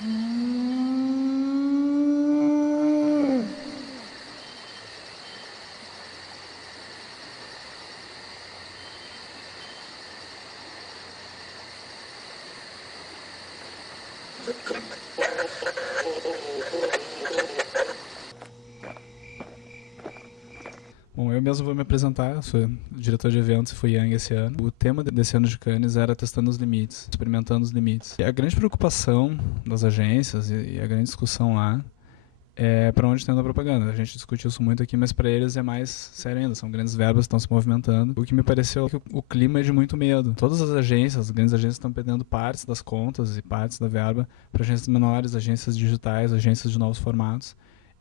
Bom, eu mesmo vou me apresentar, eu sou diretor de eventos e fui Young esse ano. O tema desse ano de Cannes era testando os limites, experimentando os limites. E a grande preocupação das agências e a grande discussão lá é para onde está indo a propaganda. A gente discute isso muito aqui, mas para eles é mais sério ainda, são grandes verbas que estão se movimentando. O que me pareceu é que o clima é de muito medo. Todas as agências, as grandes agências estão perdendo partes das contas e partes da verba para agências menores, agências digitais, agências de novos formatos.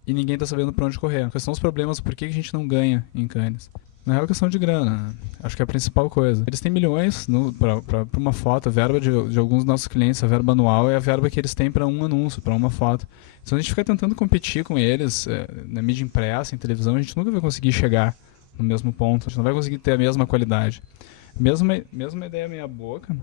E ninguém está sabendo para onde correr. Quais são os problemas? Por que a gente não ganha em Cannes? Não é uma questão de grana, né? Acho que é a principal coisa. Eles têm milhões para uma foto. A verba de alguns dos nossos clientes, a verba anual, é a verba que eles têm para um anúncio, para uma foto. Então a gente fica tentando competir com eles na mídia impressa, em televisão, a gente nunca vai conseguir chegar no mesmo ponto. A gente não vai conseguir ter a mesma qualidade. Mesmo uma ideia meia boca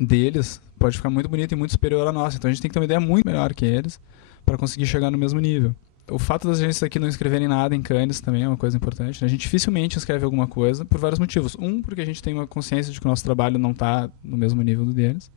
deles pode ficar muito bonita e muito superior à nossa. Então a gente tem que ter uma ideia muito melhor que eles para conseguir chegar no mesmo nível. O fato das agências aqui não escreverem nada em Cannes também é uma coisa importante. A gente dificilmente escreve alguma coisa por vários motivos. Um, porque a gente tem uma consciência de que o nosso trabalho não está no mesmo nível do deles.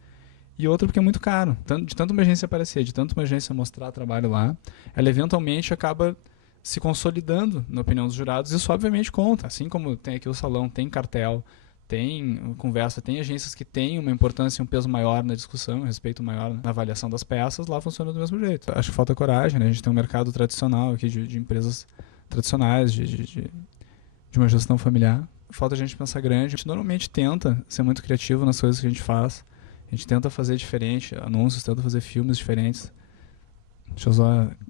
E outro, porque é muito caro. De tanto uma agência aparecer, de tanto uma agência mostrar trabalho lá, ela eventualmente acaba se consolidando na opinião dos jurados. Isso obviamente conta. Assim como tem aqui o salão, tem cartel, tem conversa, tem agências que têm uma importância e um peso maior na discussão, um respeito maior na avaliação das peças, lá funciona do mesmo jeito. Acho que falta coragem, né? A gente tem um mercado tradicional aqui de empresas tradicionais, de uma gestão familiar. Falta a gente pensar grande. A gente normalmente tenta ser muito criativo nas coisas que a gente faz. A gente tenta fazer diferente, anúncios, tenta fazer filmes diferentes.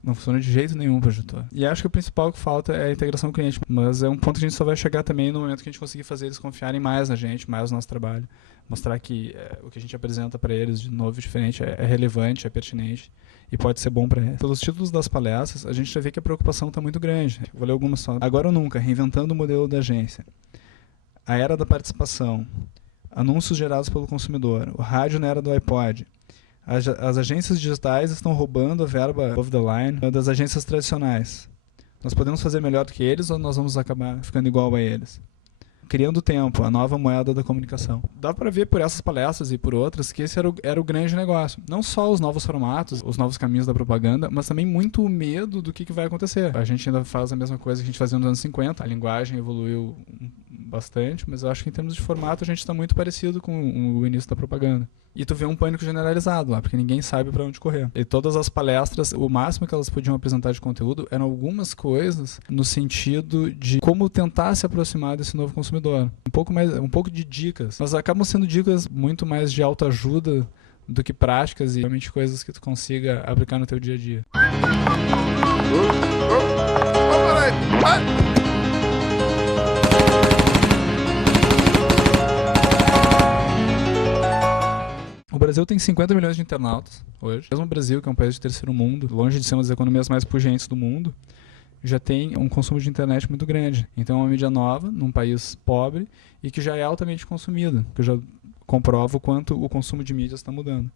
Não funciona de jeito nenhum para o editor. E acho que o principal que falta é a integração com o cliente. Mas é um ponto que a gente só vai chegar também no momento que a gente conseguir fazer eles confiarem mais na gente, mais no nosso trabalho. Mostrar que o que a gente apresenta para eles de novo e diferente é relevante, é pertinente e pode ser bom para eles. Pelos títulos das palestras, a gente já vê que a preocupação está muito grande. Vou ler algumas só. Agora ou nunca, reinventando o modelo da agência. A era da participação. Anúncios gerados pelo consumidor. O rádio na era do iPod. As agências digitais estão roubando a verba above the line das agências tradicionais. Nós podemos fazer melhor do que eles ou nós vamos acabar ficando igual a eles? Criando tempo, a nova moeda da comunicação. Dá para ver por essas palestras e por outras que esse era o grande negócio. Não só os novos formatos, os novos caminhos da propaganda, mas também muito o medo do que vai acontecer. A gente ainda faz a mesma coisa que a gente fazia nos anos 50. A linguagem evoluiu bastante, mas eu acho que em termos de formato a gente está muito parecido com o início da propaganda. E tu vê um pânico generalizado lá, porque ninguém sabe para onde correr. E todas as palestras, o máximo que elas podiam apresentar de conteúdo eram algumas coisas no sentido de como tentar se aproximar desse novo consumidor. Um pouco de dicas, mas acabam sendo dicas muito mais de autoajuda do que práticas e realmente coisas que tu consiga aplicar no teu dia a dia. O Brasil tem 50 milhões de internautas hoje. Mesmo o Brasil, que é um país de terceiro mundo, longe de ser uma das economias mais pujantes do mundo, já tem um consumo de internet muito grande. Então é uma mídia nova, num país pobre, e que já é altamente consumida, que eu já comprovo o quanto o consumo de mídias está mudando.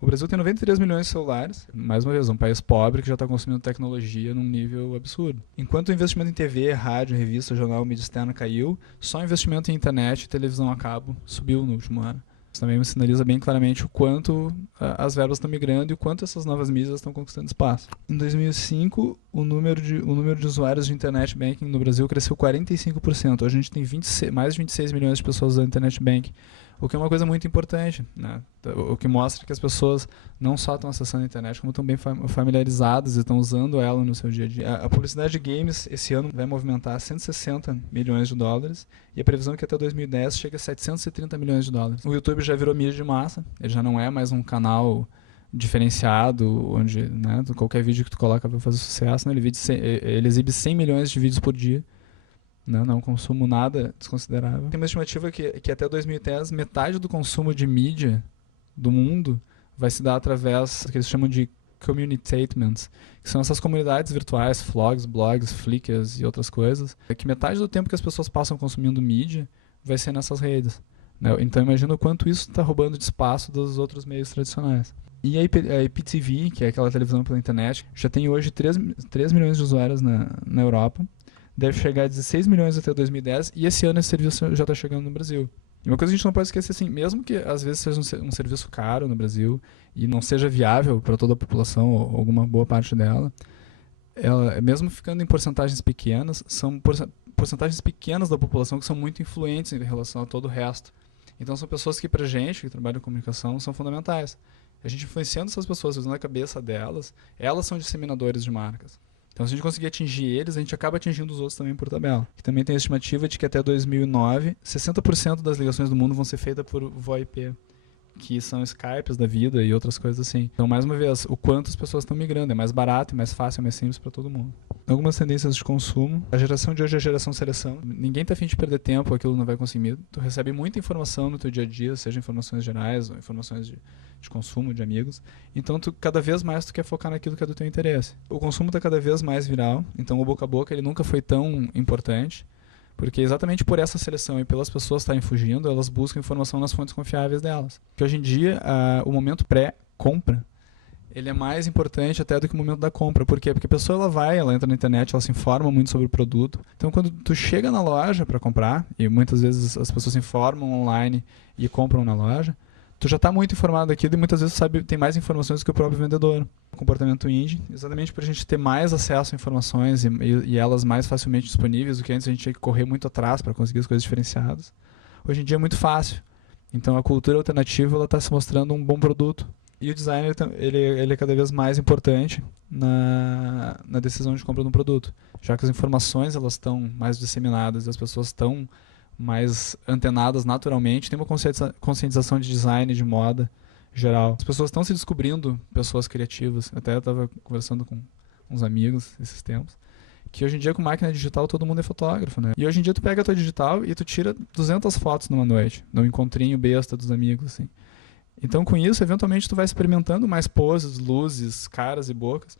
O Brasil tem 93 milhões de celulares, mais uma vez, um país pobre que já está consumindo tecnologia num nível absurdo. Enquanto o investimento em TV, rádio, revista, jornal, mídia externa caiu, só o investimento em internet e televisão a cabo subiu no último ano. Isso também me sinaliza bem claramente o quanto as verbas estão migrando e o quanto essas novas mídias estão conquistando espaço. Em 2005, o número de usuários de internet banking no Brasil cresceu 45%. Hoje a gente tem mais de 26 milhões de pessoas usando internet banking, o que é uma coisa muito importante, né? O que mostra que as pessoas não só estão acessando a internet, como estão bem familiarizadas e estão usando ela no seu dia a dia. A publicidade de games esse ano vai movimentar 160 milhões de dólares e a previsão é que até 2010 chegue a 730 milhões de dólares. O YouTube já virou mídia de massa, ele já não é mais um canal diferenciado, onde, né, qualquer vídeo que tu coloca vai fazer sucesso, né? Ele exibe 100 milhões de vídeos por dia. Não é um consumo nada desconsiderável. Tem uma estimativa que até 2010 metade do consumo de mídia do mundo vai se dar através do que eles chamam de communitatements, que são essas comunidades virtuais, vlogs, blogs, flickrs e outras coisas, que metade do tempo que as pessoas passam consumindo mídia vai ser nessas redes. né? Então imagina o quanto isso está roubando de espaço dos outros meios tradicionais. E a IPTV, que é aquela televisão pela internet, já tem hoje 3 milhões de usuários na Europa, deve chegar a 16 milhões até 2010, e esse ano esse serviço já está chegando no Brasil. E uma coisa que a gente não pode esquecer, assim, mesmo que às vezes seja um serviço caro no Brasil e não seja viável para toda a população, ou alguma boa parte dela, ela, mesmo ficando em porcentagens pequenas, são porcentagens pequenas da população que são muito influentes em relação a todo o resto. Então são pessoas que, pra gente, que trabalha em comunicação, são fundamentais. A gente influenciando essas pessoas, usando a cabeça delas, elas são disseminadores de marcas. Então se a gente conseguir atingir eles, a gente acaba atingindo os outros também por tabela. Que também tem a estimativa de que até 2009, 60% das ligações do mundo vão ser feitas por VoIP, que são Skypes da vida e outras coisas assim. Então, mais uma vez, o quanto as pessoas estão migrando. É mais barato, é mais fácil, é mais simples para todo mundo. Algumas tendências de consumo. A geração de hoje é a geração seleção. Ninguém tá afim de perder tempo, aquilo não vai consumir. Tu recebe muita informação no teu dia a dia, seja informações gerais ou informações de consumo, de amigos. Então, cada vez mais tu quer focar naquilo que é do teu interesse. O consumo está cada vez mais viral. Então, o boca a boca ele nunca foi tão importante. Porque exatamente por essa seleção e pelas pessoas estarem fugindo, elas buscam informação nas fontes confiáveis delas. Porque hoje em dia, o momento pré-compra, ele é mais importante até do que o momento da compra. Por quê? Porque a pessoa ela entra na internet, ela se informa muito sobre o produto. Então, quando tu chega na loja para comprar, e muitas vezes as pessoas se informam online e compram na loja, tu já está muito informado daquilo e muitas vezes tem mais informações do que o próprio vendedor. O comportamento indie, exatamente para a gente ter mais acesso a informações e elas mais facilmente disponíveis do que antes a gente tinha que correr muito atrás para conseguir as coisas diferenciadas. Hoje em dia é muito fácil. Então a cultura alternativa está se mostrando um bom produto. E o design ele é cada vez mais importante na decisão de compra de um produto, já que as informações elas estão mais disseminadas, as pessoas estão mais antenadas naturalmente, tem uma conscientização de design, de moda geral. As pessoas estão se descobrindo pessoas criativas. Até eu estava conversando com uns amigos esses tempos, que hoje em dia com máquina digital todo mundo é fotógrafo, né? E hoje em dia tu pega a tua digital e tu tira 200 fotos numa noite, num encontrinho besta dos amigos, assim. Então com isso, eventualmente tu vai experimentando mais poses, luzes, caras e bocas,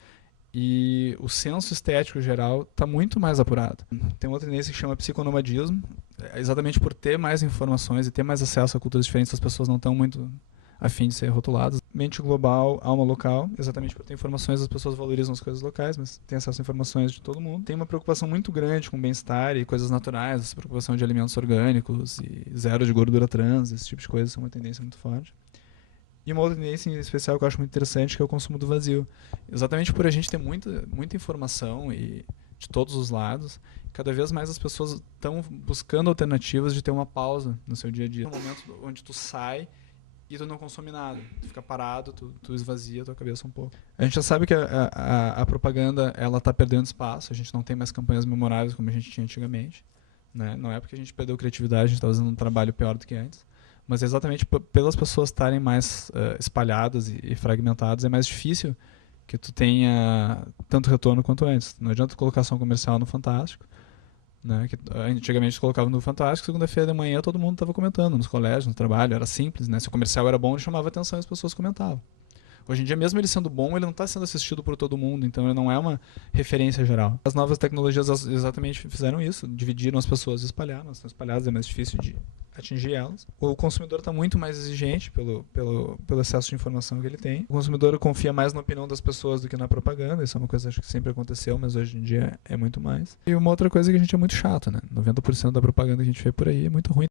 e o senso estético geral está muito mais apurado. Tem uma tendência que chama psiconomadismo, exatamente por ter mais informações e ter mais acesso a culturas diferentes, as pessoas não estão muito a fim de ser rotuladas. Mente global, alma local, exatamente por ter informações, as pessoas valorizam as coisas locais, mas tem acesso a informações de todo mundo. Tem uma preocupação muito grande com bem-estar e coisas naturais, essa preocupação de alimentos orgânicos e zero de gordura trans, esse tipo de coisa, é uma tendência muito forte. E uma outra tendência em especial que eu acho muito interessante, que é o consumo do vazio. Exatamente por a gente ter muita informação e de todos os lados, cada vez mais as pessoas estão buscando alternativas de ter uma pausa no seu dia a dia. Um momento onde tu sai e tu não consome nada. Tu fica parado, tu esvazia a tua cabeça um pouco. A gente já sabe que a propaganda ela está perdendo espaço, a gente não tem mais campanhas memoráveis como a gente tinha antigamente. Né? Não é porque a gente perdeu criatividade, a gente está fazendo um trabalho pior do que antes. Mas exatamente pelas pessoas estarem mais espalhadas e fragmentadas, é mais difícil que tu tenha tanto retorno quanto antes. Não adianta colocação comercial no Fantástico, né? Que antigamente tu colocava no Fantástico, segunda-feira de manhã todo mundo estava comentando, nos colégios, no trabalho, era simples, né? Se o comercial era bom, ele chamava atenção e as pessoas comentavam. Hoje em dia, mesmo ele sendo bom, ele não está sendo assistido por todo mundo, então ele não é uma referência geral. As novas tecnologias exatamente fizeram isso, dividiram as pessoas e espalharam, elas estão espalhadas, é mais difícil de atingir elas. O consumidor está muito mais exigente pelo excesso de informação que ele tem. O consumidor confia mais na opinião das pessoas do que na propaganda, isso é uma coisa que acho que sempre aconteceu, mas hoje em dia é muito mais. E uma outra coisa é que a gente é muito chato, né? 90% da propaganda que a gente vê por aí é muito ruim.